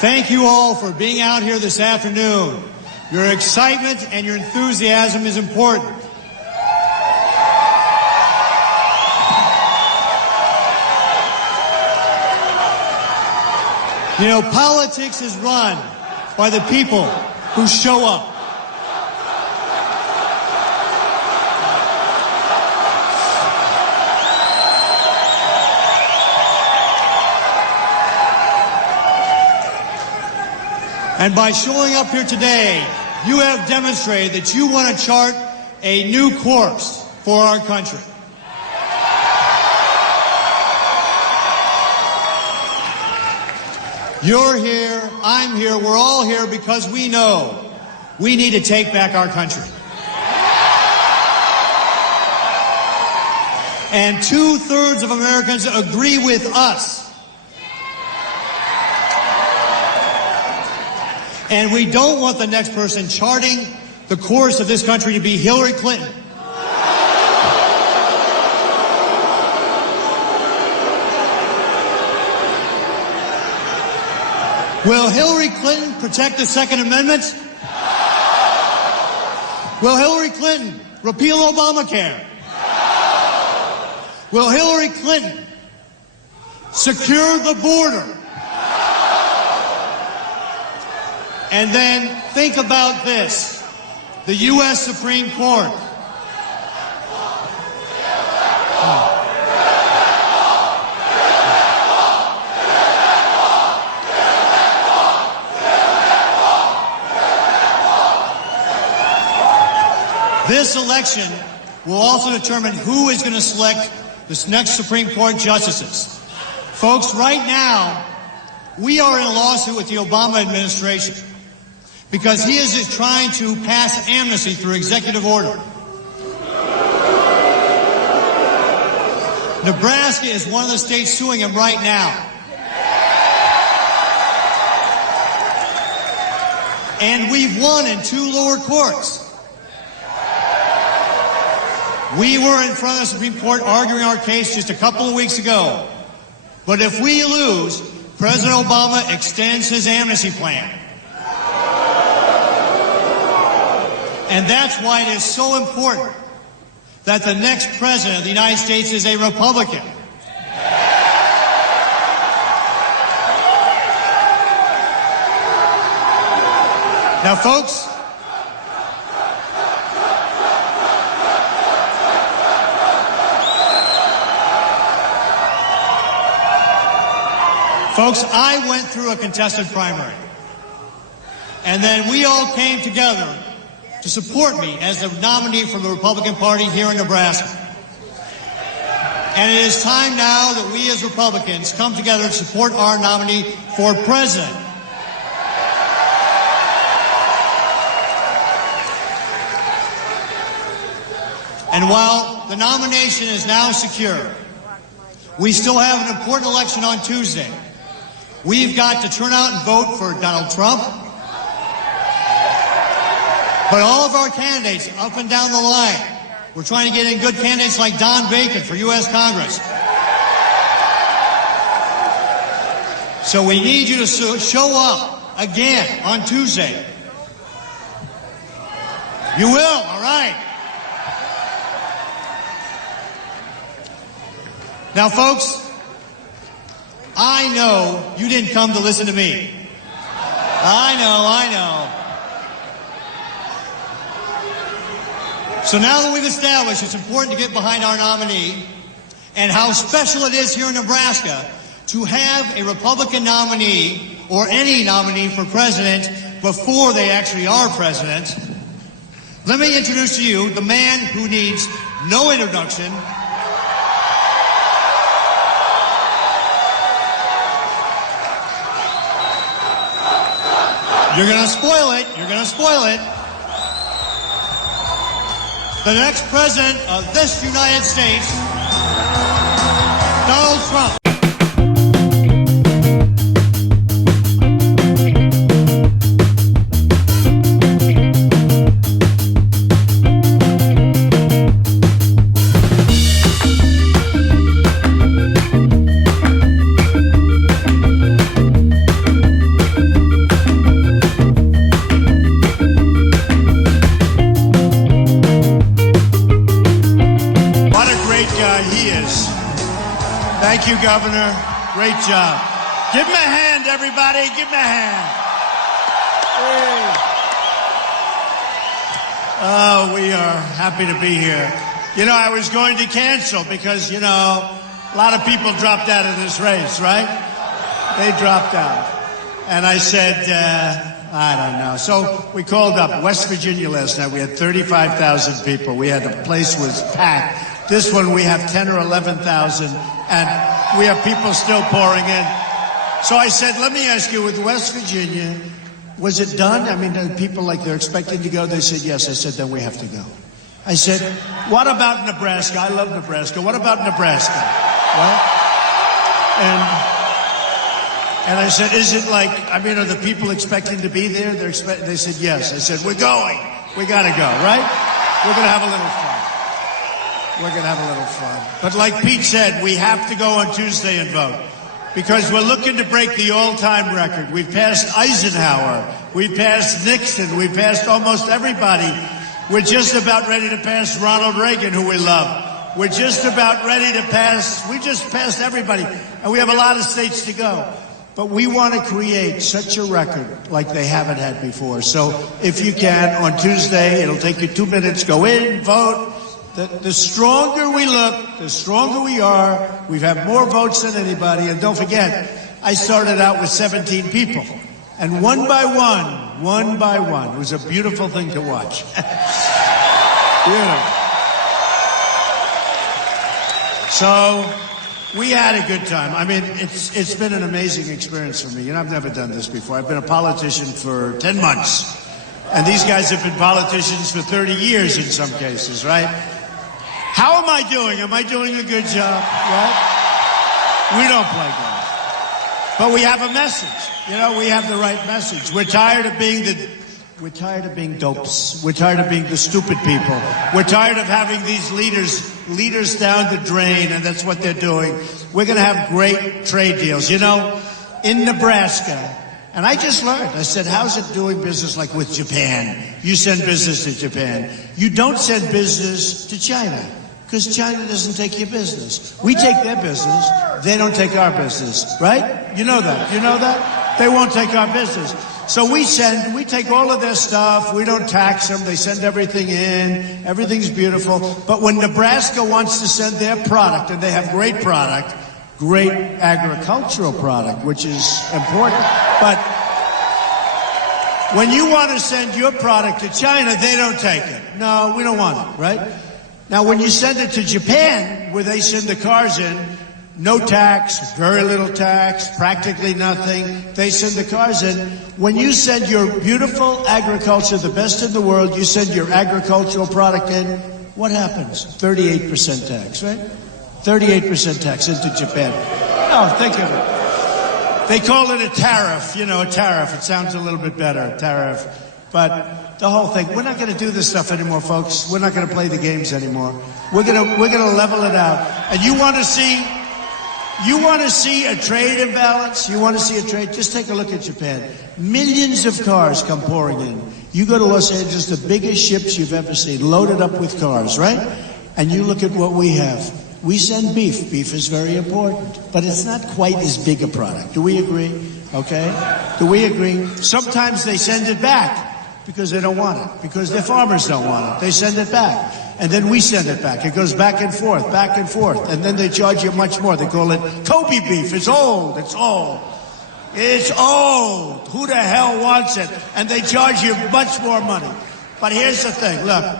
Thank you all for being out here this afternoon. Your excitement and your enthusiasm is important. You know, politics is run by the people who show up. And by showing up here today, you have demonstrated that you want to chart a new course for our country. You're here, I'm here, we're all here because we know we need to take back our country. And 2/3 of Americans agree with us. And we don't want the next person charting the course of this country to be Hillary Clinton. Will Hillary Clinton protect the Second Amendment? Will Hillary Clinton repeal Obamacare? Will Hillary Clinton secure the border? And then think about this, the U.S. Supreme Court. This election will also determine who is going to select this next Supreme Court justices. Folks, right now, we are in a lawsuit with the Obama administration because he is just trying to pass amnesty through executive order. Nebraska is one of the states suing him right now. And we've won in 2 lower courts. We were in front of the Supreme Court arguing our case just a couple of weeks ago. But if we lose, President Obama extends his amnesty plan. And that's why it is so important that the next president of the United States is a Republican. Now, folks, I went through a contested primary. And then we all came together to support me as the nominee for the Republican Party here in Nebraska. And it is time now that we as Republicans come together to support our nominee for president. And while the nomination is now secure, we still have an important election on Tuesday. We've got to turn out and vote for Donald Trump. But all of our candidates up and down the line, we're trying to get in good candidates like Don Bacon for U.S. Congress. So we need you to show up again on Tuesday. You will, all right. Now, folks, I know you didn't come to listen to me. I know. So now that we've established it's important to get behind our nominee and how special it is here in Nebraska to have a Republican nominee or any nominee for president before they actually are president, let me introduce to you the man who needs no introduction. You're going to spoil it. The next president of this United States, Donald Trump. great job. Give him a hand, everybody. Give him a hand. Hey. Oh, we are happy to be here. You know, I was going to cancel because, you know, a lot of people dropped out of this race, right? They dropped out. And I said, I don't know. So we called up West Virginia last night. We had 35,000 people. The place was packed. This one we have 10 or 11,000, and we have people still pouring in. So I said, let me ask you, with West Virginia, was it done? I mean, people like they're expecting to go. They said yes. I said, then we have to go. I said, what about Nebraska? I love Nebraska. What about Nebraska? Well, and I said, is it like, I mean, are the people expecting to be there? They said yes. I said, we're going. We got to go, right? We're going to have a little fun. We're going to have a little fun. But like Pete said, we have to go on Tuesday and vote. Because we're looking to break the all-time record. We've passed Eisenhower. We've passed Nixon. We've passed almost everybody. We're just about ready to pass Ronald Reagan, who we love. We're just about ready to pass, we just passed everybody. And we have a lot of states to go. But we want to create such a record like they haven't had before. So if you can, on Tuesday, it'll take you 2 minutes. Go in, vote. The stronger we look, the stronger we are. We've had more votes than anybody. And don't forget, I started out with 17 people. And one by one, it was a beautiful thing to watch. Beautiful. So we had a good time. I mean, it's been an amazing experience for me. You know, I've never done this before. I've been a politician for 10 months. And these guys have been politicians for 30 years in some cases, right? How am I doing? Am I doing a good job? Right? We don't play games. But we have a message. You know, we have the right message. We're tired of being dopes. We're tired of being the stupid people. We're tired of having these leaders down the drain, and that's what they're doing. We're going to have great trade deals. You know, in Nebraska, and I just learned, I said, how's it doing business like with Japan? You send business to Japan. You don't send business to China, because China doesn't take your business. We take their business. They don't take our business, right? You know that. You know that? They won't take our business. So we take all of their stuff. We don't tax them. They send everything in. Everything's beautiful. But when Nebraska wants to send their product, and they have great product, great agricultural product, which is important. But when you want to send your product to China, they don't take it. No, we don't want it, right? Now, when you send it to Japan, where they send the cars in, no tax, very little tax, practically nothing. They send the cars in. When you send your beautiful agriculture, the best in the world, you send your agricultural product in, what happens? 38% tax, right? 38% tax into Japan. Oh, think of it. They call it a tariff, you know, a tariff. It sounds a little bit better, a tariff. But the whole thing, we're not going to do this stuff anymore, folks. We're not going to play the games anymore. We're going to level it out. And you want to see a trade imbalance? You want to see a trade? Just take a look at Japan. Millions of cars come pouring in. You go to Los Angeles, the biggest ships you've ever seen, loaded up with cars, right? And you look at what we have. We send beef. Beef is very important, but it's not quite as big a product. Do we agree? Okay? Do we agree? Sometimes they send it back because they don't want it, because their farmers don't want it. They send it back. And then we send it back. It goes back and forth, and then they charge you much more. They call it Kobe beef. It's old. It's old. It's old. Who the hell wants it? And they charge you much more money. But here's the thing. Look,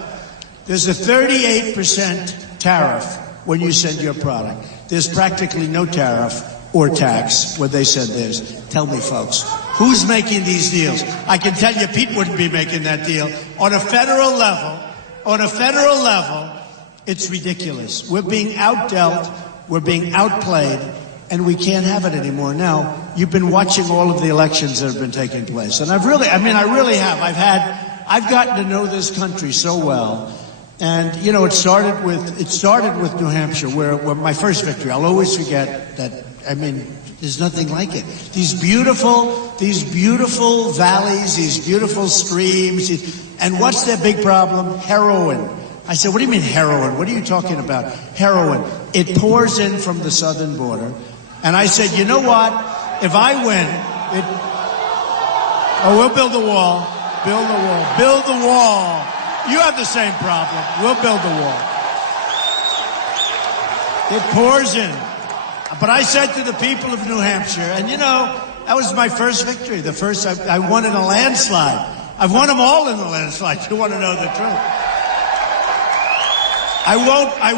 there's a 38% tariff when you send your product. There's practically no tariff or tax when they send theirs. Tell me, folks, who's making these deals? I can tell you Pete wouldn't be making that deal. On a federal level, it's ridiculous. We're being outdealt, we're being outplayed, and we can't have it anymore. Now, you've been watching all of the elections that have been taking place, and I really have. I've gotten to know this country so well. And, you know, it started with New Hampshire, where my first victory. I'll always forget that. I mean, there's nothing like it. These beautiful valleys, these beautiful streams. And what's their big problem? Heroin. I said, what do you mean heroin? What are you talking about? Heroin. It pours in from the southern border. And I said, you know what? If I win, we'll build a wall. Build the wall. Build the wall. You have the same problem. We'll build the wall. It pours in. But I said to the people of New Hampshire, and you know, that was my first victory. The first I won in a landslide. I've won them all in a landslide. You want to know the truth? I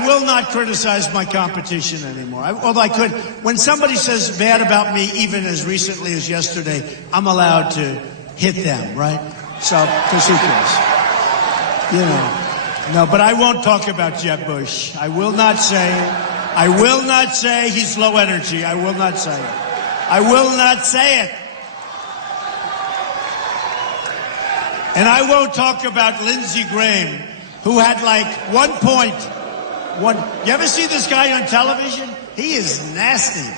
will not criticize my competition anymore. Although I could. When somebody says bad about me, even as recently as yesterday, I'm allowed to hit them, right? So, because who cares? You know. No, but I won't talk about Jeb Bush. I will not say he's low energy. I will not say it. I will not say it. And I won't talk about Lindsey Graham, who had like 1 point. You ever see this guy on television? He is nasty.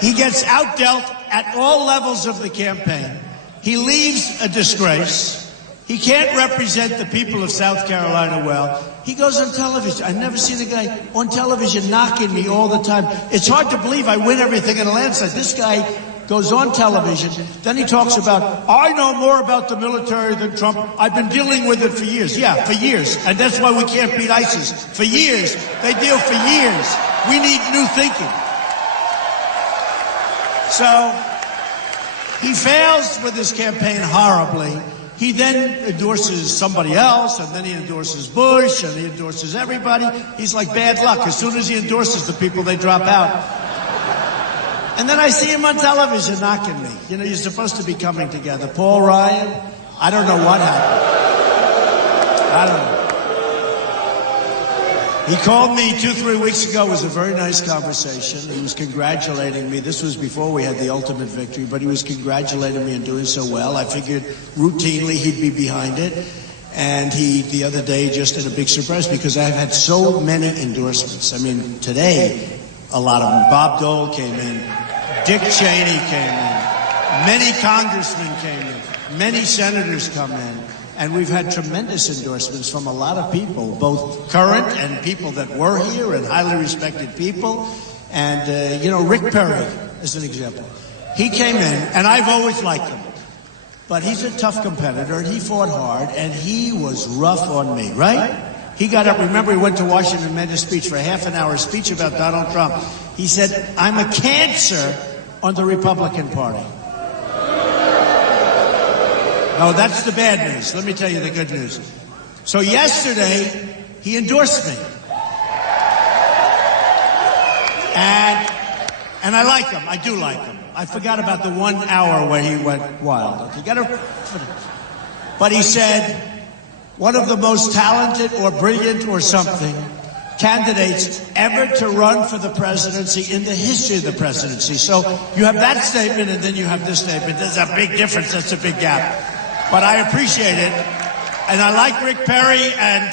He gets outdealt at all levels of the campaign. He leaves a disgrace. He can't represent the people of South Carolina well. He goes on television. I've never seen a guy on television knocking me all the time. It's hard to believe I win everything in a landslide. This guy goes on television. Then he talks about, I know more about the military than Trump. I've been dealing with it for years. Yeah, for years. And that's why we can't beat ISIS. For years. They deal for years. We need new thinking. So he fails with his campaign horribly. He then endorses somebody else, and then he endorses Bush, and he endorses everybody. He's like bad luck. As soon as he endorses the people, they drop out. And then I see him on television knocking me. You know, you're supposed to be coming together. Paul Ryan, I don't know what happened. I don't know. He called me 2-3 weeks ago. It was a very nice conversation. He was congratulating me. This was before we had the ultimate victory, but he was congratulating me on doing so well. I figured routinely he'd be behind it. And he, the other day, just had a big surprise because I've had so many endorsements. I mean, today, a lot of them. Bob Dole came in. Dick Cheney came in. Many congressmen came in. Many senators come in. And we've had tremendous endorsements from a lot of people, both current and people that were here and highly respected people. And, you know, Rick Perry is an example. He came in, and I've always liked him. But he's a tough competitor, and he fought hard, and he was rough on me, right? He got up. Remember, he went to Washington and made a speech for a half-an-hour speech about Donald Trump. He said, I'm a cancer on the Republican Party. No, that's the bad news. Let me tell you the good news. So yesterday, he endorsed me. And I like him. I do like him. I forgot about the 1 hour where he went wild. But he said, one of the most talented or brilliant or something candidates ever to run for the presidency in the history of the presidency. So you have that statement, and then you have this statement. There's a big difference. That's a big gap. But I appreciate it, and I like Rick Perry, and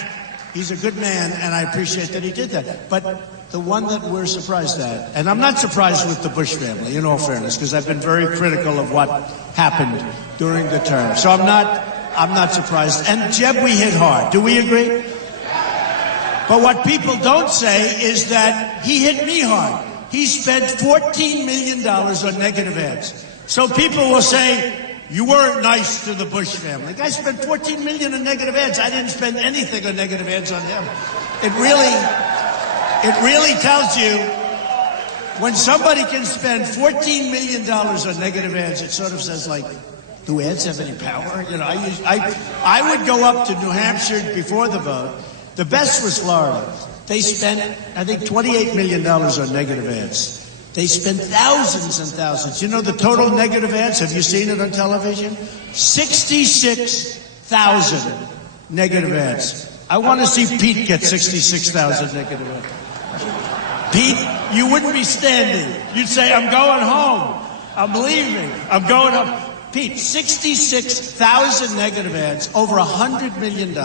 he's a good man, and I appreciate that he did that. But the one that we're surprised at, and I'm not surprised with the Bush family, in all fairness, because I've been very critical of what happened during the term. So I'm not surprised. And Jeb, we hit hard. Do we agree? But what people don't say is that he hit me hard. He spent $14 million on negative ads. So people will say, you weren't nice to the Bush family. The guy spent $14 million on negative ads. I didn't spend anything on negative ads on him. It really tells you when somebody can spend $14 million on negative ads, it sort of says, like, do ads have any power? You know, I would go up to New Hampshire before the vote. The best was Florida. They spent, I think, $28 million on negative ads. They spend thousands and thousands. You know the total negative ads? Have you seen it on television? 66,000 negative ads. I want to see Pete get 66,000 negative ads. Pete, you wouldn't be standing. You'd say, I'm going home. I'm leaving. I'm going home. Pete, 66,000 negative ads, over $100 million.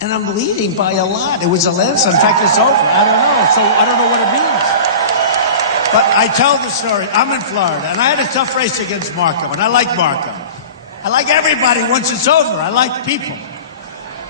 And I'm leading by a lot. It was a landslide. In fact, it's over. I don't know. So I don't know what it means. But I tell the story. I'm in Florida, and I had a tough race against Marco, and I like Marco. I like everybody once it's over. I like people.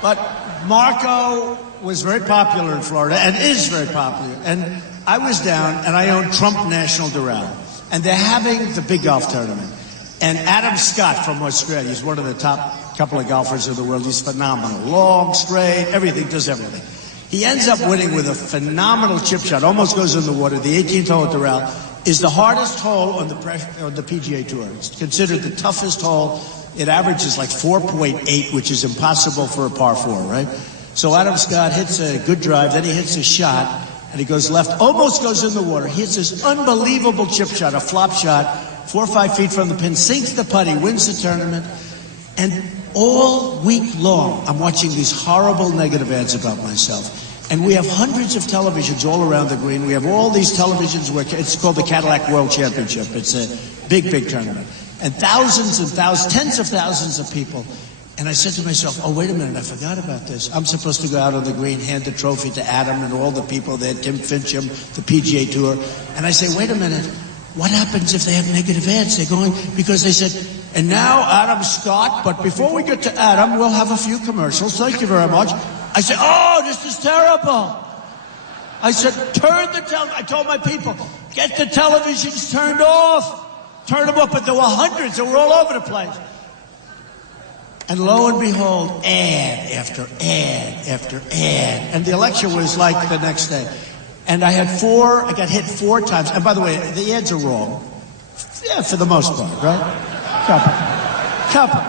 But Marco was very popular in Florida and is very popular. And I was down, and I own Trump National Doral, and they're having the big golf tournament. And Adam Scott from Australia, he's one of the top couple of golfers of the world. He's phenomenal. Long, straight, everything, does everything. He ends up winning with a phenomenal chip shot, almost goes in the water. The 18th hole at Doral is the hardest hole on the PGA Tour. It's considered the toughest hole. It averages like 4.8, which is impossible for a par 4, right? So Adam Scott hits a good drive, then he hits a shot, and he goes left, almost goes in the water. He hits this unbelievable chip shot, a flop shot, 4 or 5 feet from the pin, sinks the putt, he wins the tournament. And all week long, I'm watching these horrible negative ads about myself. And we have hundreds of televisions all around the green. We have all these televisions where it's called the Cadillac World Championship. It's a big, big tournament. And thousands and thousands, tens of thousands of people. And I said to myself, oh, wait a minute, I forgot about this. I'm supposed to go out on the green, hand the trophy to Adam and all the people there, Tim Fincham, the PGA Tour. And I say, wait a minute, what happens if they have negative ads? They're going, because they said, and now Adam Scott, but before we get to Adam, we'll have a few commercials. Thank you very much. I said, oh, this is terrible. I said, I told my people, get the televisions turned off. Turn them off, but there were hundreds, they were all over the place. And lo and behold, ad after ad after ad. And the election was like the next day. And I got hit 4 times. And by the way, the ads are wrong. Yeah, for the most part, right? Couple.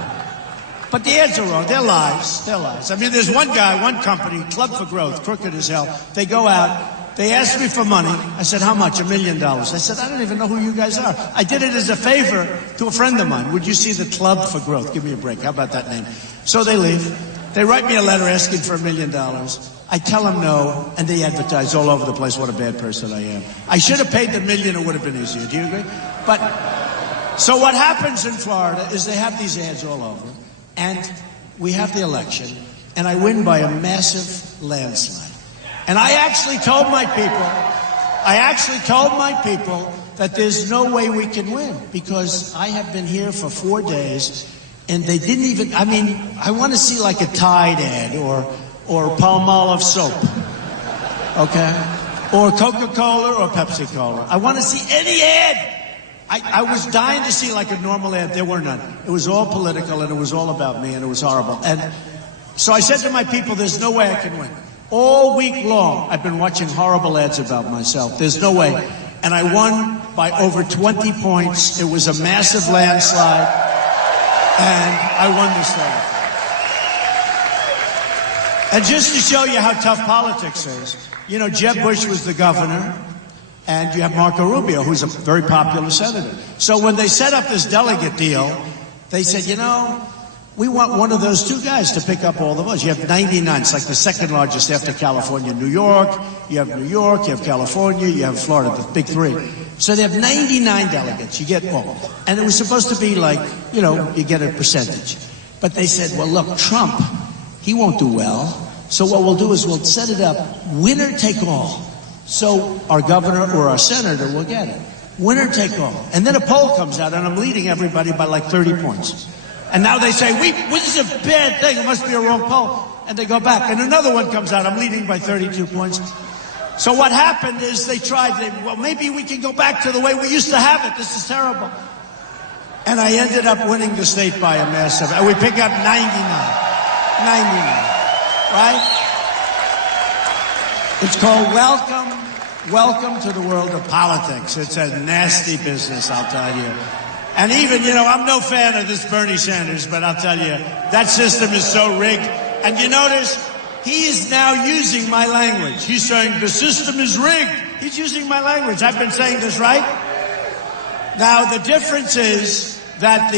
But the ads are wrong. They're lies. I mean, there's one guy, one company, Club for Growth, crooked as hell. They go out, they ask me for money. I said, how much? $1 million. I said, I don't even know who you guys are. I did it as a favor to a friend of mine. Would you see the Club for Growth? Give me a break. How about that name? So they leave. They write me a letter asking for $1 million. I tell them no, and they advertise all over the place what a bad person I am. I should have paid the $1 million, it would have been easier. Do you agree? But, so what happens in Florida is they have these ads all over, and we have the election, and I win by a massive landslide. And I actually told my people that there's no way we can win, because I have been here for 4 days, and they didn't even, I mean, I want to see like a Tide ad, or Palmolive soap, okay? Or Coca-Cola or Pepsi-Cola. I want to see any ad. I was dying to see like a normal ad. There were none. It was all political, and it was all about me, and it was horrible. And so I said to my people, there's no way I can win. All week long, I've been watching horrible ads about myself. There's no way. And I won by over 20 points. It was a massive landslide, and I won this thing. And just to show you how tough politics is, you know, Jeb Bush was the governor, and you have Marco Rubio, who's a very popular senator. So when they set up this delegate deal, they said, you know, we want one of those 2 guys to pick up all the votes. You have 99. It's like the second largest after California, New York. You have New York, you have California, you have Florida, the big 3. So they have 99 delegates. You get all. And it was supposed to be like, you know, you get a percentage. But they said, well, look, Trump, he won't do well. So what we'll do is we'll set it up, winner take all. So our governor or our senator will get it. Winner take all. And then a poll comes out, and I'm leading everybody by like 30 points. And now they say, this is a bad thing. It must be a wrong poll. And they go back. And another one comes out. I'm leading by 32 points. So what happened is they well, maybe we can go back to the way we used to have it. This is terrible. And I ended up winning the state by a massive, and we pick up 99. 99. Right? It's called welcome to the world of politics. It's a nasty business, I'll tell you. And even, you know, I'm no fan of this Bernie Sanders, but I'll tell you, that system is so rigged. And you notice, he is now using my language. He's saying the system is rigged. He's using my language. I've been saying this, right? Now, the difference is that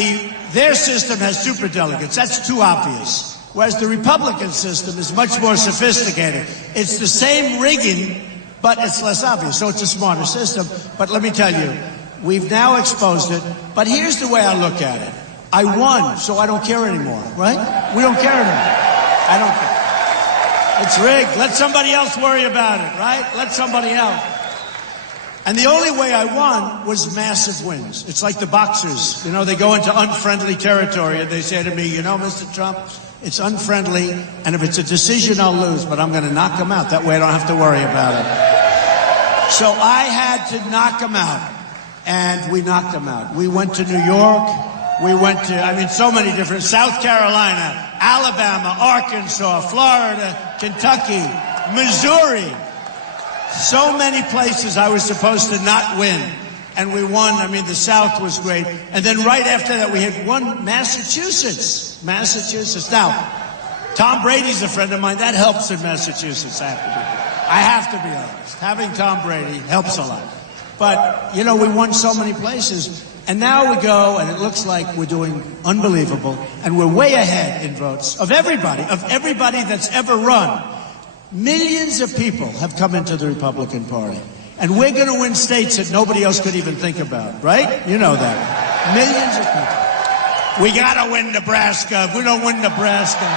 their system has superdelegates. That's too obvious. Whereas the Republican system is much more sophisticated. It's the same rigging, but it's less obvious. So it's a smarter system. But let me tell you, we've now exposed it. But here's the way I look at it. I won, so I don't care anymore, right? We don't care anymore. I don't care. It's rigged. Let somebody else worry about it, right? Let somebody else. And the only way I won was massive wins. It's like the boxers. You know, they go into unfriendly territory and they say to me, you know, Mr. Trump, it's unfriendly, and if it's a decision, I'll lose, but I'm going to knock him out. That way I don't have to worry about it. So I had to knock them out. And we knocked them out. We went to New York. We went to, so many different, South Carolina, Alabama, Arkansas, Florida, Kentucky, Missouri. So many places I was supposed to not win. And we won. The South was great. And then right after that, we had won Massachusetts. Now, Tom Brady's a friend of mine. That helps in Massachusetts, I have to be honest. Having Tom Brady helps a lot. But, we won so many places. And now we go, and it looks like we're doing unbelievable. And we're way ahead in votes of everybody that's ever run. Millions of people have come into the Republican Party. And we're going to win states that nobody else could even think about, right? You know that. Millions of people. We got to win Nebraska. If we don't win Nebraska.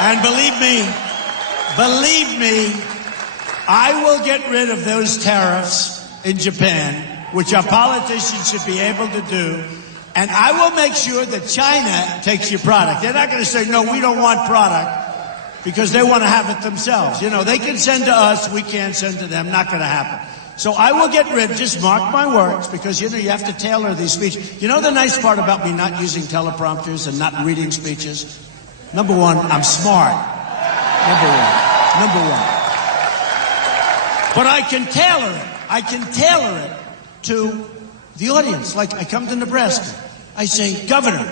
And believe me, I will get rid of those tariffs in Japan, which our politicians should be able to do. And I will make sure that China takes your product. They're not going to say, no, we don't want product, because they want to have it themselves. They can send to us, we can't send to them. Not going to happen. So I will get rid, just mark my words, because, you have to tailor these speeches. The nice part about me not using teleprompters and not reading speeches? Number one, I'm smart. Number one. But I can tailor it to the audience. Like, I come to Nebraska. I say, Governor,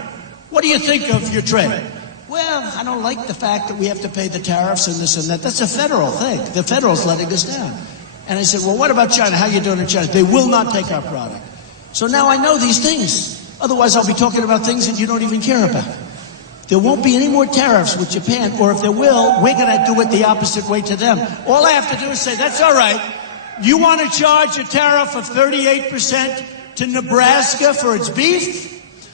what do you think of your trade? Well, I don't like the fact that we have to pay the tariffs and this and that. That's a federal thing. The federal's letting us down. And I said, well, what about China? How you doing in China? They will not take our product. So now I know these things. Otherwise, I'll be talking about things that you don't even care about. There won't be any more tariffs with Japan, or if there will, we're going to do it the opposite way to them. All I have to do is say, that's all right. You want to charge a tariff of 38% to Nebraska for its beef?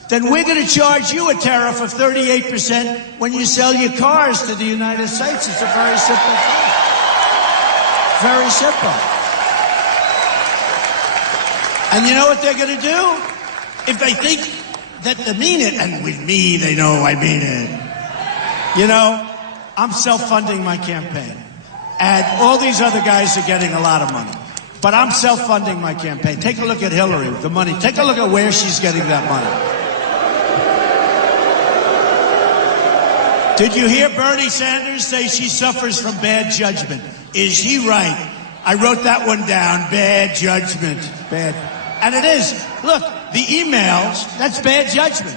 Then we're going to charge you a tariff of 38% when you sell your cars to the United States. It's a very simple thing. Very simple. And you know what they're going to do? If they think that they mean it, and with me, they know I mean it. I'm self-funding my campaign. And all these other guys are getting a lot of money. But I'm self-funding my campaign. Take a look at Hillary, the money. Take a look at where she's getting that money. Did you hear Bernie Sanders say she suffers from bad judgment? Is he right? I wrote that one down. Bad judgment. Bad. And it is. Look, the emails, that's bad judgment.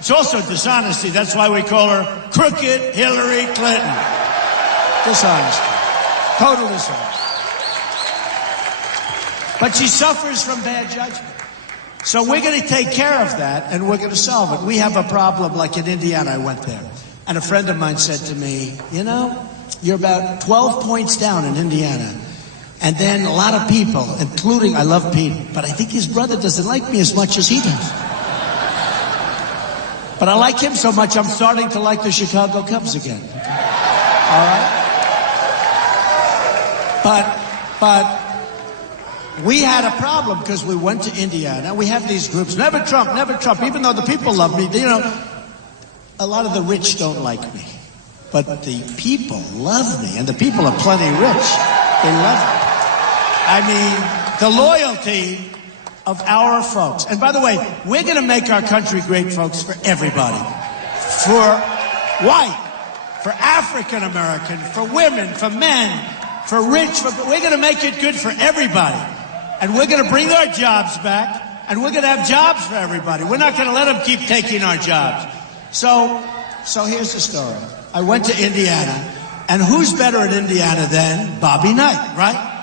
It's also dishonesty. That's why we call her Crooked Hillary Clinton. Dishonesty. Total dishonesty. But she suffers from bad judgment. So we're going to take care of that, and we're going to solve it. We have a problem like in Indiana. I went there. And a friend of mine said to me, you're about 12 points down in Indiana. And then a lot of people, including, I love Pete, but I think his brother doesn't like me as much as he does. But I like him so much, I'm starting to like the Chicago Cubs again. All right? But we had a problem because we went to Indiana. We have these groups, never Trump, even though the people love me. A lot of the rich don't like me. But the people love me, and the people are plenty rich. They love me. The loyalty of our folks. And by the way, we're going to make our country great, folks, for everybody. For white, for African American, for women, for men, for rich. We're going to make it good for everybody. And we're going to bring our jobs back, and we're going to have jobs for everybody. We're not going to let them keep taking our jobs. So here's the story. I went to Indiana, and who's better in Indiana than Bobby Knight, right?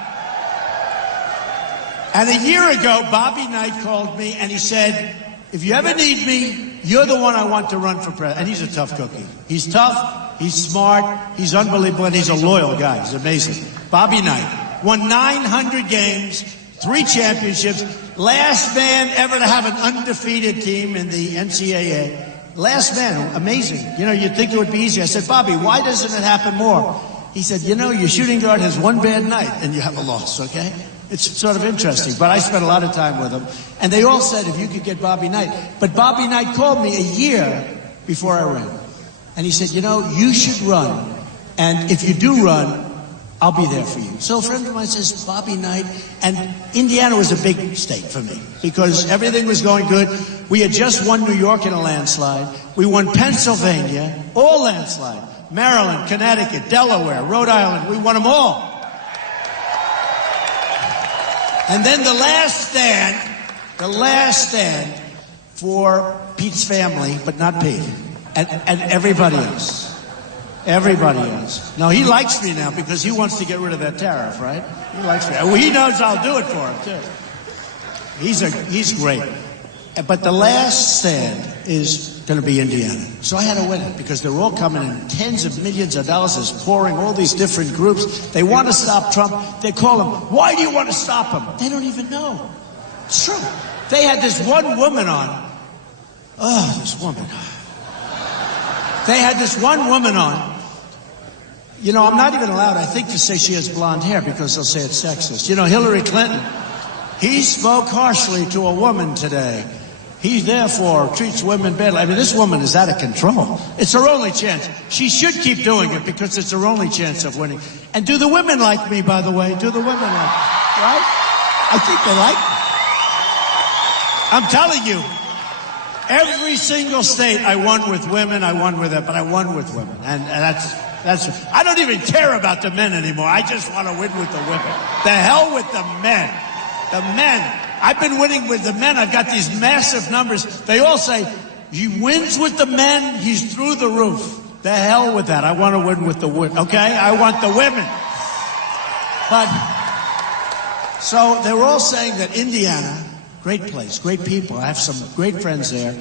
And a year ago, Bobby Knight called me, and he said, if you ever need me, you're the one I want to run for president. And he's a tough cookie. He's tough, he's smart, he's unbelievable, and he's a loyal guy. He's amazing. Bobby Knight won 900 games, 3 championships, last man ever to have an undefeated team in the NCAA. Last man, amazing. You'd think it would be easy. I said, Bobby, why doesn't it happen more? He said, your shooting guard has one bad night and you have a loss, okay? It's sort of interesting, but I spent a lot of time with him. And they all said, if you could get Bobby Knight. But Bobby Knight called me a year before I ran. And he said, you should run. And if you do run, I'll be there for you. So a friend of mine says, Bobby Knight, and Indiana was a big state for me because everything was going good. We had just won New York in a landslide. We won Pennsylvania, all landslide. Maryland, Connecticut, Delaware, Rhode Island, we won them all. And then the last stand for Pete's family, but not Pete, and everybody else. Everybody else. Now, he likes me now because he wants to get rid of that tariff, right? He likes me. Well, he knows I'll do it for him, too. He's great. But the last stand is going to be Indiana. So I had to win it because they're all coming in. Tens of millions of dollars is pouring, all these different groups. They want to stop Trump. They call him, why do you want to stop him? They don't even know. It's true. They had this one woman on. Oh, this woman. They had this one woman on. You know, I'm not even allowed, I think, to say she has blonde hair because they'll say it's sexist. You know, Hillary Clinton, he spoke harshly to a woman today. He therefore treats women badly. I mean, this woman is out of control. It's her only chance. She should keep doing it because it's her only chance of winning. And do the women like me, by the way? Do the women like me? Right? I think they like me. I'm telling you, every single state I won with women, I won with it, but I won with women. And that's, I don't even care about the men anymore. I just want to win with the women. The hell with the men. The men. I've been winning with the men. I've got these massive numbers. They all say, he wins with the men, he's through the roof. The hell with that. I want to win with the women. Okay? I want the women. But, so they were all saying that Indiana, great place, great people. I have some great friends there.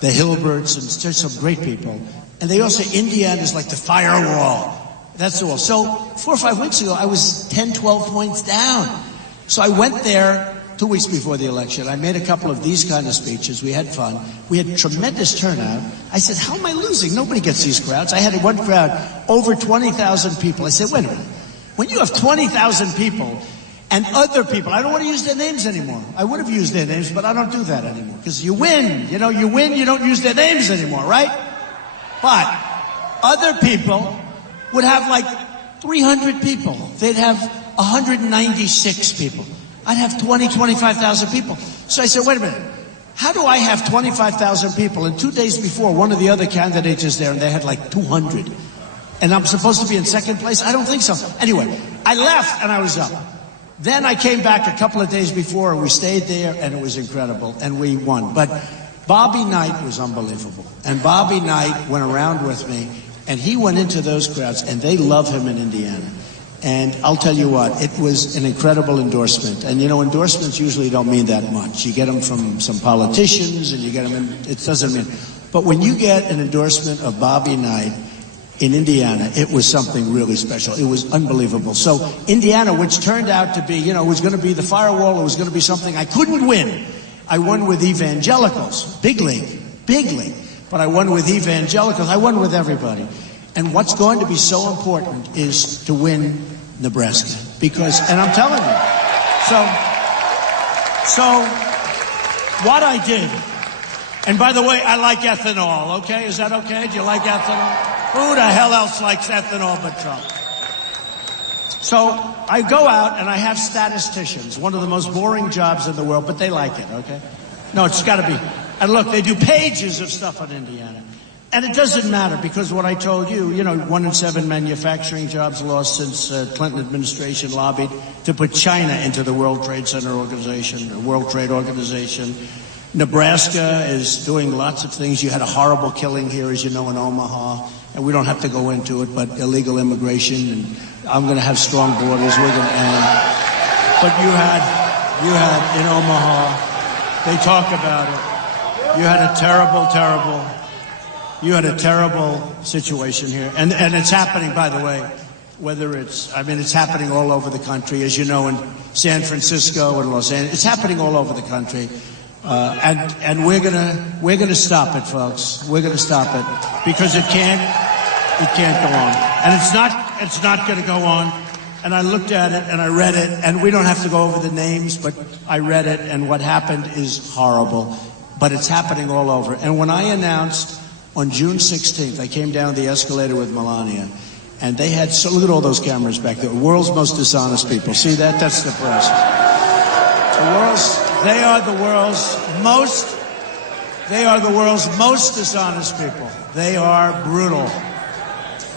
The Hilberts and just some great people. And they all say Indiana is like the firewall. That's all. So 4 or 5 weeks ago, I was 10, 12 points down. So I went there 2 weeks before the election. I made a couple of these kind of speeches. We had fun. We had tremendous turnout. I said, how am I losing? Nobody gets these crowds. I had one crowd, over 20,000 people. I said, wait a minute. When you have 20,000 people and other people, I don't want to use their names anymore. I would have used their names, but I don't do that anymore. Because you win. You know, you win, you don't use their names anymore, right? But other people would have like 300 people. They'd have 196 people. I'd have 20, 25,000 people. So I said, wait a minute. How do I have 25,000 people? And 2 days before, one of the other candidates is there, and they had like 200. And I'm supposed to be in second place? I don't think so. Anyway, I left, and I was up. Then I came back a couple of days before, and we stayed there, and it was incredible, and we won. But Bobby Knight was unbelievable. And Bobby Knight went around with me, and he went into those crowds, and they love him in Indiana. And I'll tell you what, it was an incredible endorsement. And you know, endorsements usually don't mean that much. You get them from some politicians, and you get them in, it doesn't mean. But when you get an endorsement of Bobby Knight in Indiana, it was something really special. It was unbelievable. So Indiana, which turned out to be, you know, it was going to be the firewall, it was going to be something I couldn't win. I won with evangelicals, big league, but I won with evangelicals. I won with everybody. And what's going to be so important is to win Nebraska. Because, and I'm telling you, so what I did, and by the way, I like ethanol, okay? Is that okay? Do you like ethanol? Who the hell else likes ethanol but Trump? So I go out and I have statisticians, one of the most boring jobs in the world, but they like it, okay? No, it's got to be. And look, they do pages of stuff on Indiana. And it doesn't matter because what I told you, you know, 1 in 7 manufacturing jobs lost since Clinton administration lobbied to put China into the World Trade Center Organization, or World Trade Organization. Nebraska is doing lots of things. You had a horrible killing here, as you know, in Omaha. And we don't have to go into it, but illegal immigration, and I'm going to have strong borders. We're going to end. But you had in Omaha, they talk about it. You had a terrible situation here. And it's happening, by the way, it's happening all over the country, as you know, in San Francisco and Los Angeles. It's happening all over the country. And we're gonna stop it, folks. We're gonna stop it because it can't go on. And it's not gonna go on. And I looked at it and I read it, and we don't have to go over the names, but I read it, and what happened is horrible. But it's happening all over. And when I announced on June 16th, I came down the escalator with Melania, And they had, so look at all those cameras back there. World's most dishonest people. See that? That's the press. They are the world's most dishonest people. They are brutal.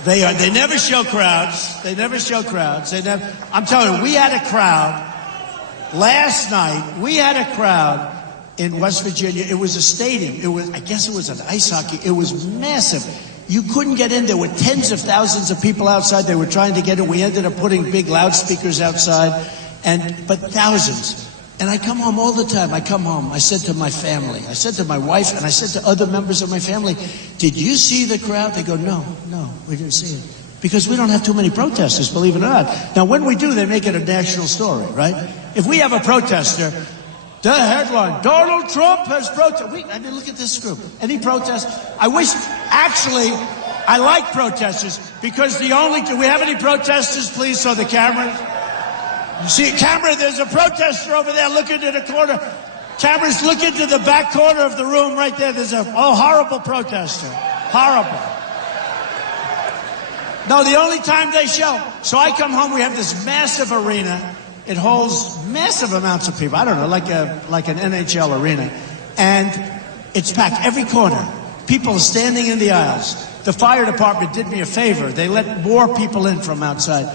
They never show crowds. I'm telling you, we had a crowd last night. We had a crowd in West Virginia. It was a stadium. I guess it was an ice hockey. It was massive. You couldn't get in. There were tens of thousands of people outside. They were trying to get in. We ended up putting big loudspeakers outside, but thousands. And I come home all the time. I said to my family, I said to my wife, and I said to other members of my family, did you see the crowd? They go, no, we didn't see it. Because we don't have too many protesters, believe it or not. Now, when we do, they make it a national story, right? If we have a protester, the headline, Donald Trump has protested. I mean, look at this group. Any protest? I like protesters because do we have any protesters, please, so the camera... You see, camera, there's a protester over there looking to the corner. Cameras, look into the back corner of the room right there. There's a horrible protester. Horrible. No, the only time they show. So I come home, we have this massive arena. It holds massive amounts of people. I don't know, like an NHL arena. And it's packed every corner. People are standing in the aisles. The fire department did me a favor. They let more people in from outside.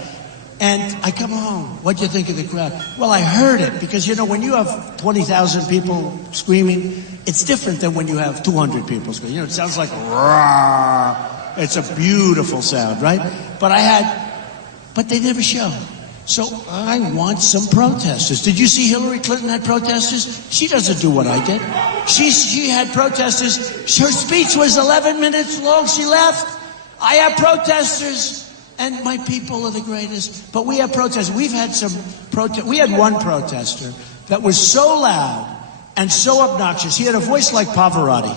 And I come home. What'd you think of the crowd? Well, I heard it because, when you have 20,000 people screaming, it's different than when you have 200 people screaming. It sounds like roar. It's a beautiful sound, right? But they never show. So I want some protesters. Did you see Hillary Clinton had protesters? She doesn't do what I did. She had protesters. Her speech was 11 minutes long. She left. I have protesters. And my people are the greatest. But we have protesters. We've had we had one protester that was so loud and so obnoxious. He had a voice like Pavarotti.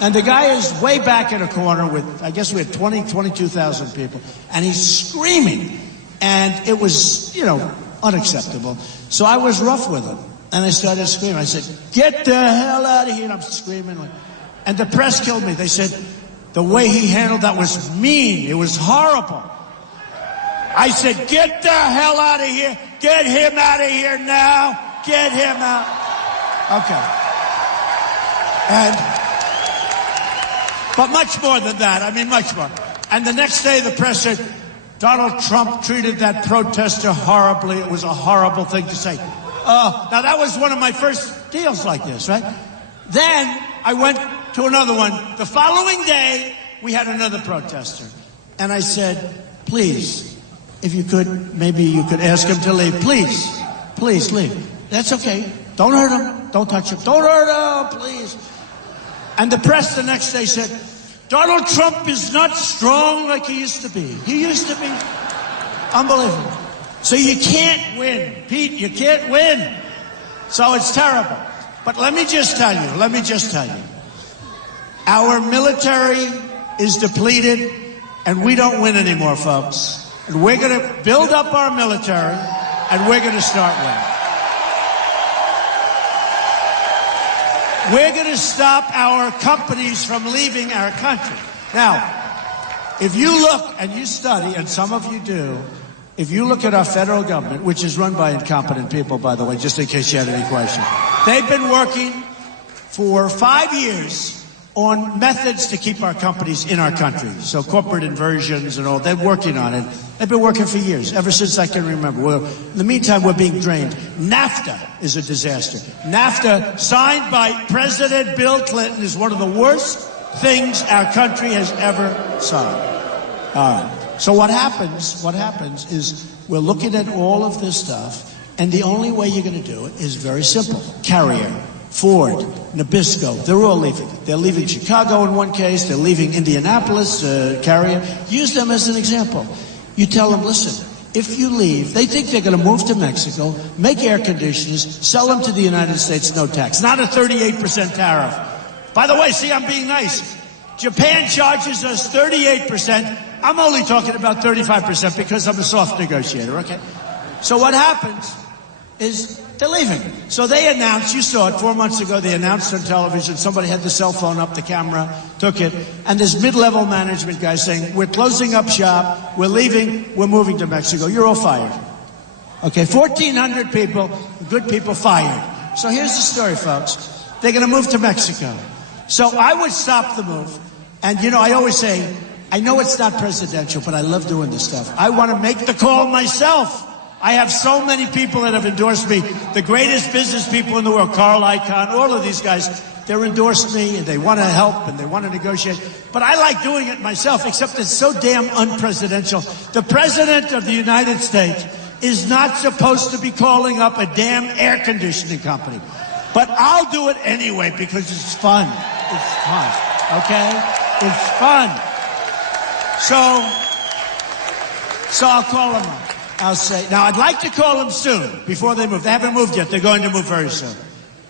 And the guy is way back in a corner with, I guess we had 22,000 people. And he's screaming. And it was, unacceptable. So I was rough with him. And I started screaming. I said, get the hell out of here. And I'm screaming. And the press killed me. They said, the way he handled that was mean. It was horrible. I said, get the hell out of here. Get him out of here now. Get him out. Okay. But much more than that. I mean, much more. And the next day, the press said, Donald Trump treated that protester horribly. It was a horrible thing to say. Now, that was one of my first deals like this, right? Then I went to another one. The following day, we had another protester. And I said, please, if you could, maybe you could ask him to leave. Please leave. That's okay. Don't hurt him. Don't touch him. Don't hurt him, please. And the press the next day said, Donald Trump is not strong like he used to be. He used to be unbelievable. So you can't win, Pete. You can't win. So it's terrible. But let me just tell you. Our military is depleted, and we don't win anymore, folks. And we're going to build up our military, and we're going to start winning. We're going to stop our companies from leaving our country. Now, if you look and you study, and some of you do, if you look at our federal government, which is run by incompetent people, by the way, just in case you had any questions, they've been working for 5 years on methods to keep our companies in our country. So corporate inversions and all, they're working on it. They've been working for years, ever since I can remember. Well, in the meantime, we're being drained. NAFTA is a disaster. NAFTA, signed by President Bill Clinton, is one of the worst things our country has ever signed. All right. So what happens is we're looking at all of this stuff, and the only way you're going to do it is very simple. Carrier, Ford, Nabisco, they're all leaving. They're leaving Chicago in one case. They're leaving Indianapolis, Carrier. Use them as an example. You tell them, listen, if you leave, they think they're going to move to Mexico, make air conditioners, sell them to the United States, no tax. Not a 38% tariff. By the way, see, I'm being nice. Japan charges us 38%. I'm only talking about 35% because I'm a soft negotiator, okay? So what happens is they're leaving. So they announced, you saw it 4 months ago, they announced on television, somebody had the cell phone up, the camera took it, and this mid-level management guy saying, we're closing up shop, we're leaving, we're moving to Mexico. You're all fired. Okay, 1,400 people, good people fired. So here's the story, folks. They're going to move to Mexico. So I would stop the move. And, you know, I always say, I know it's not presidential, but I love doing this stuff. I want to make the call myself. I have so many people that have endorsed me, the greatest business people in the world, Carl Icahn, all of these guys, they're endorsed me, and they want to help, and they want to negotiate. But I like doing it myself, except it's so damn unpresidential. The President of the United States is not supposed to be calling up a damn air conditioning company. But I'll do it anyway because it's fun. It's fun, okay? It's fun. So I'll call them up. I'll say, now I'd like to call them soon, before they move. They haven't moved yet. They're going to move very soon.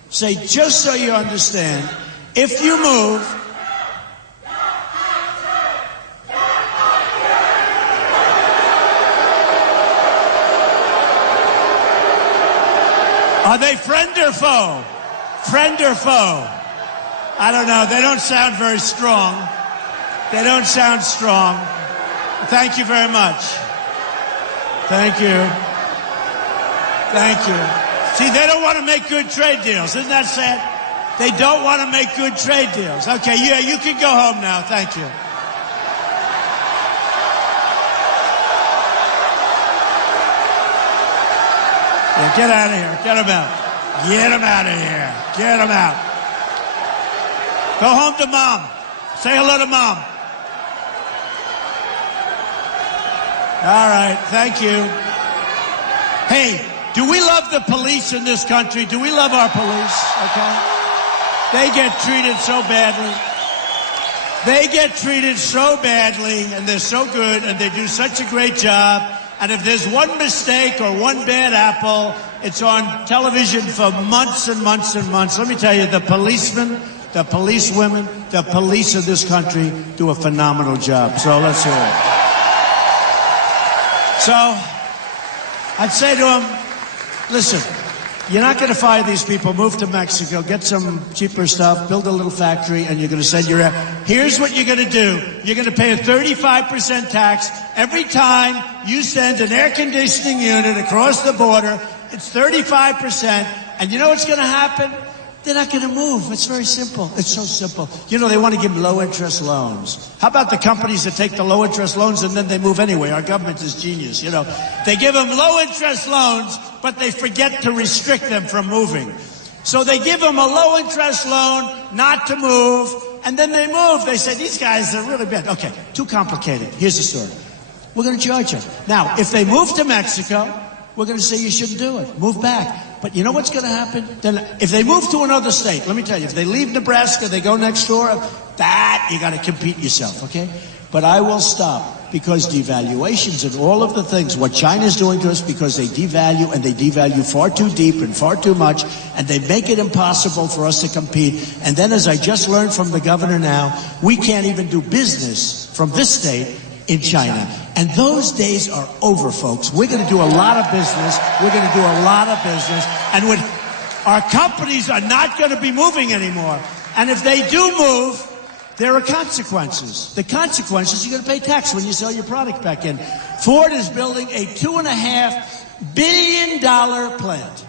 Say, just so you understand, if you move, are they friend or foe? Friend or foe? I don't know. They don't sound very strong. They don't sound strong. Thank you very much. Thank you. Thank you. See, they don't want to make good trade deals. Isn't that sad? They don't want to make good trade deals. Okay, yeah, you can go home now. Thank you. Yeah, get out of here. Get them out. Get them out of here. Get them out. Go home to Mom. Say hello to Mom. All right, thank you. Hey, do we love the police in this country? Do we love our police? Okay? They get treated so badly. They get treated so badly, and they're so good, and they do such a great job. And if there's one mistake or one bad apple, it's on television for months and months and months. Let me tell you, the policemen, the policewomen, the police of this country do a phenomenal job. So let's hear it. So I'd say to them, listen, you're not going to fire these people. Move to Mexico, get some cheaper stuff, build a little factory, and you're going to send your... Here's what you're going to do. You're going to pay a 35% tax every time you send an air conditioning unit across the border. It's 35%. And you know what's going to happen? They're not going to move. It's very simple. It's so simple. You know, they want to give low-interest loans. How about the companies that take the low-interest loans and then they move anyway? Our government is genius, you know. They give them low-interest loans, but they forget to restrict them from moving. So they give them a low-interest loan not to move, and then they move. They say, these guys are really bad. Okay, too complicated. Here's the story. We're going to charge them. Now, if they move to Mexico, we're going to say you shouldn't do it. Move back. But you know what's going to happen? Then, if they move to another state, let me tell you, if they leave Nebraska, they go next door, that you got to compete yourself, okay? But I will stop because devaluations and all of the things, what China's doing to us because they devalue and they devalue far too deep and far too much, and they make it impossible for us to compete. And then, as I just learned from the governor now, we can't even do business from this state in China. And those days are over, folks. We're going to do a lot of business. We're going to do a lot of business. And when our companies are not going to be moving anymore. And if they do move, there are consequences. The consequences, you're going to pay tax when you sell your product back in. Ford is building a $2.5 billion plant.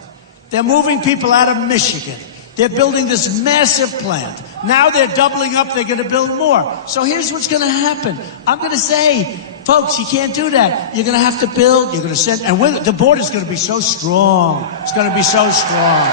They're moving people out of Michigan. They're building this massive plant. Now they're doubling up. They're going to build more. So here's what's going to happen. I'm going to say, folks, you can't do that. You're going to have to build. You're going to send. And the border's going to be so strong. It's going to be so strong.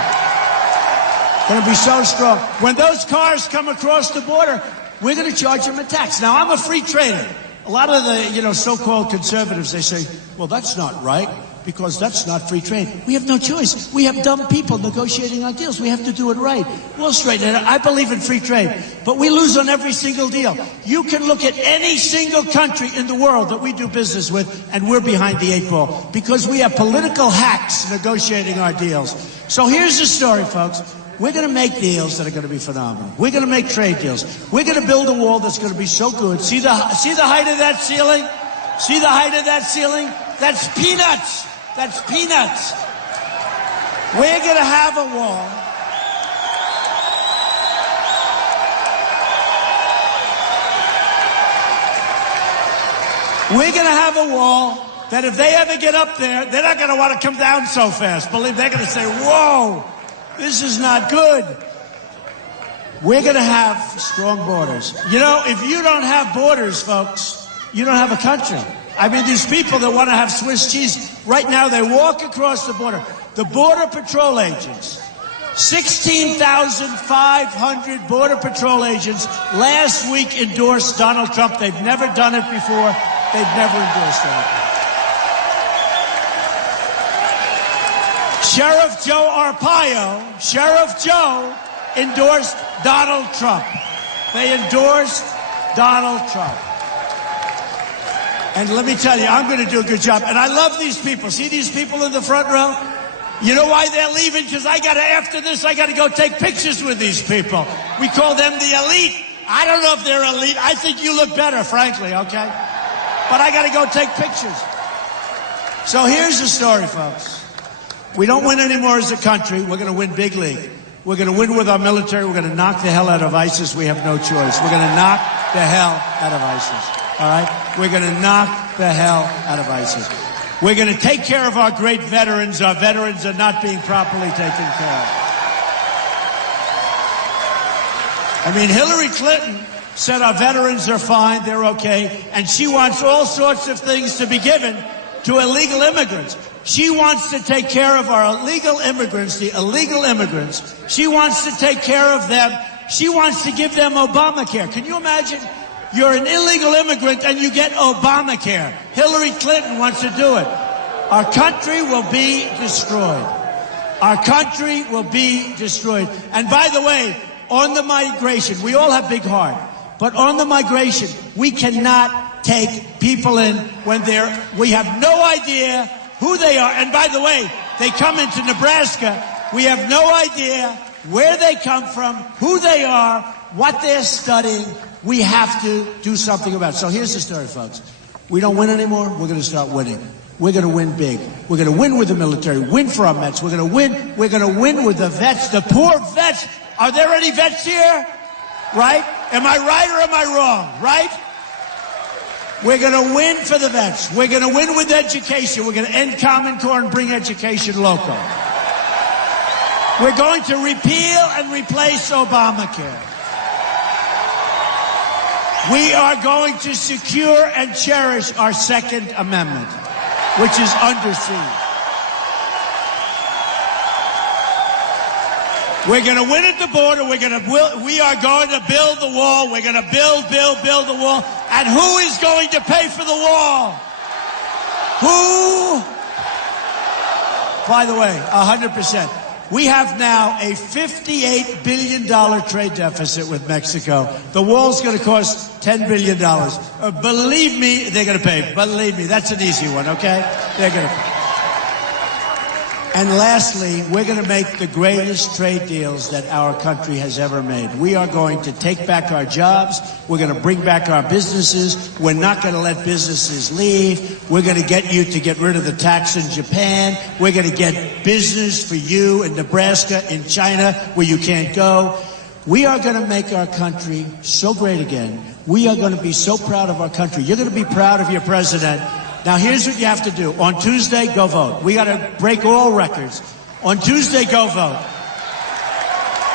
It's going to be so strong. When those cars come across the border, we're going to charge them a tax. Now, I'm a free trader. A lot of the, so-called conservatives, they say, well, that's not right, because that's not free trade. We have no choice. We have dumb people negotiating our deals. We have to do it right. We'll straighten it out. I believe in free trade, but we lose on every single deal. You can look at any single country in the world that we do business with, and we're behind the 8 ball, because we have political hacks negotiating our deals. So here's the story, folks. We're going to make deals that are going to be phenomenal. We're going to make trade deals. We're going to build a wall that's going to be so good. See the height of that ceiling? See the height of that ceiling? That's peanuts. That's peanuts. We're going to have a wall. We're going to have a wall that if they ever get up there, they're not going to want to come down so fast. Believe they're going to say, whoa, this is not good. We're going to have strong borders. You know, if you don't have borders, folks, you don't have a country. I mean, these people that want to have Swiss cheese, right now they walk across the border. The Border Patrol agents, 16,500 Border Patrol agents last week endorsed Donald Trump. They've never done it before. They've never endorsed anything. Sheriff Joe Arpaio, Sheriff Joe, endorsed Donald Trump. They endorsed Donald Trump. And let me tell you, I'm going to do a good job. And I love these people. See these people in the front row? You know why they're leaving? Because after this, I got to go take pictures with these people. We call them the elite. I don't know if they're elite. I think you look better, frankly, okay? But I got to go take pictures. So here's the story, folks. We don't win anymore as a country. We're going to win big league. We're going to win with our military. We're going to knock the hell out of ISIS. We have no choice. We're going to knock the hell out of ISIS. All right? We're going to knock the hell out of ISIS. We're going to take care of our great veterans. Our veterans are not being properly taken care of. I mean, Hillary Clinton said our veterans are fine, they're okay, and she wants all sorts of things to be given to illegal immigrants. She wants to take care of our illegal immigrants, the illegal immigrants. She wants to take care of them. She wants to give them Obamacare. Can you imagine? You're an illegal immigrant and you get Obamacare. Hillary Clinton wants to do it. Our country will be destroyed. Our country will be destroyed. And by the way, on the migration, we all have big heart. But on the migration, we cannot take people in when we have no idea who they are. And by the way, they come into Nebraska. We have no idea where they come from, who they are, what they're studying. We have to do something about it. So here's the story, folks. We don't win anymore. We're going to start winning. We're going to win big. We're going to win with the military, win for our Mets. We're going to win. We're going to win with the vets, the poor vets. Are there any vets here? Right? Am I right or am I wrong? Right? We're going to win for the vets. We're going to win with education. We're going to end Common Core and bring education local. We're going to repeal and replace Obamacare. We are going to secure and cherish our Second Amendment, which is under siege. We're going to win at the border. We are going to build the wall. We're going to build the wall. And who is going to pay for the wall? Who? By the way, 100%. We have now a $58 billion trade deficit with Mexico. The wall's going to cost $10 billion. Believe me, they're going to pay. Believe me, that's an easy one, okay? They're going to pay. And lastly, we're going to make the greatest trade deals that our country has ever made. We are going to take back our jobs. We're going to bring back our businesses. We're not going to let businesses leave. We're going to get you to get rid of the tax in Japan. We're going to get business for you in Nebraska, in China, where you can't go. We are going to make our country so great again. We are going to be so proud of our country. You're going to be proud of your president. Now, here's what you have to do. On Tuesday, go vote. We got to break all records. On Tuesday, go vote.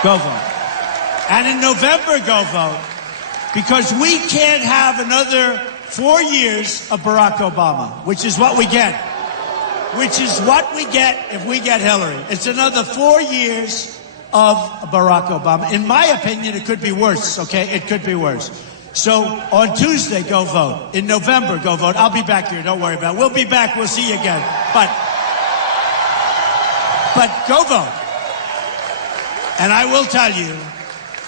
Go vote. And in November, go vote. Because we can't have another 4 years of Barack Obama, which is what we get. Which is what we get if we get Hillary. It's another 4 years of Barack Obama. In my opinion, it could be worse, okay? It could be worse. So on Tuesday, go vote. In November, go vote. I'll be back here. Don't worry about it. We'll be back. We'll see you again. But go vote. And I will tell you,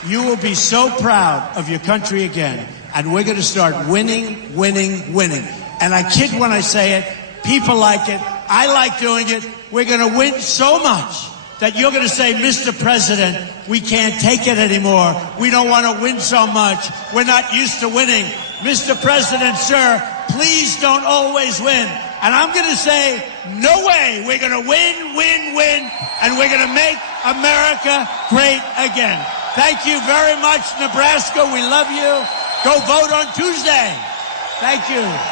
you will be so proud of your country again. And we're going to start winning, winning, winning. And I kid when I say it. People like it. I like doing it. We're going to win so much that you're going to say, Mr. President, we can't take it anymore. We don't want to win so much. We're not used to winning. Mr. President, sir, please don't always win. And I'm going to say, no way. We're going to win, win, win, and we're going to make America great again. Thank you very much, Nebraska. We love you. Go vote on Tuesday. Thank you.